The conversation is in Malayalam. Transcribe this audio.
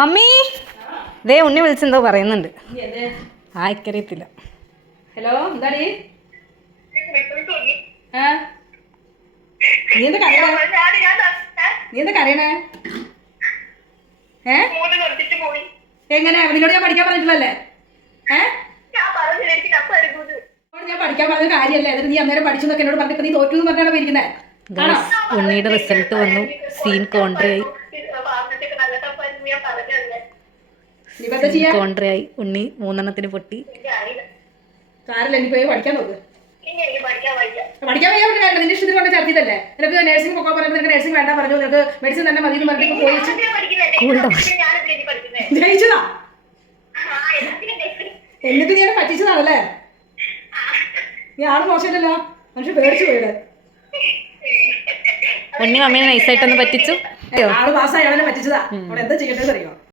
മമ്മി ദേ ഉണ്ണി വിളിച്ചെന്തോ പറയുന്നുണ്ട്. ആയിക്കറിയത്തില്ല. ഹലോ എന്താടി? നീ എന്താ കരയണേ? എങ്ങനെ നിന്നോട് ഞാൻ പഠിക്കാൻ പറഞ്ഞിട്ടില്ലല്ലേ? ഞാൻ പഠിക്കാൻ പറഞ്ഞ കാര്യമല്ലേ? എന്നിട്ട് നീ അന്നേരം പഠിച്ചു എന്നൊക്കെ എന്നോട് പറഞ്ഞിട്ട് നീ തോറ്റു എന്ന് പറഞ്ഞാണ് ഇരിക്കുന്നത്. ഉണ്ണിയുടെ റിസൾട്ട് വന്നു. സീൻ കോൺട്രയായി. കോൺട്രയായി. ഉണ്ണി 3 പൊട്ടി. സാരല്ല, എനിക്ക് പോയി പഠിക്കാൻ നോക്ക്. പഠിക്കാൻ വയ്യാ കാര്യം നിന്റെ ഇഷ്ടത്തിന് കൊണ്ട് ചേർത്തിട്ടല്ലേ? നിനക്ക് നഴ്സിംഗ് പൊക്കാൻ പറയുമ്പോൾ നിനക്ക് നഴ്സിംഗ് വേണ്ട പറഞ്ഞു, നിനക്ക് മെഡിസിൻ തന്നെ മതി എന്ന് പറഞ്ഞിട്ട് ജയിച്ചതാ. എന്നിട്ട് നീ പറ്റിച്ചതാണല്ലേ? നീ ആള് മോശമില്ലല്ലോ, മനുഷ്യ പേടിച്ചു പോയത്. ഉണ്ണി മമ്മീനെ നൈസായിട്ടൊന്ന് പറ്റിച്ചു. ആള് പാസ്സായി അവനെ പറ്റിച്ചതാ. അവിടെ എന്താ ചെയ്യേണ്ടതെന്ന് അറിയോ?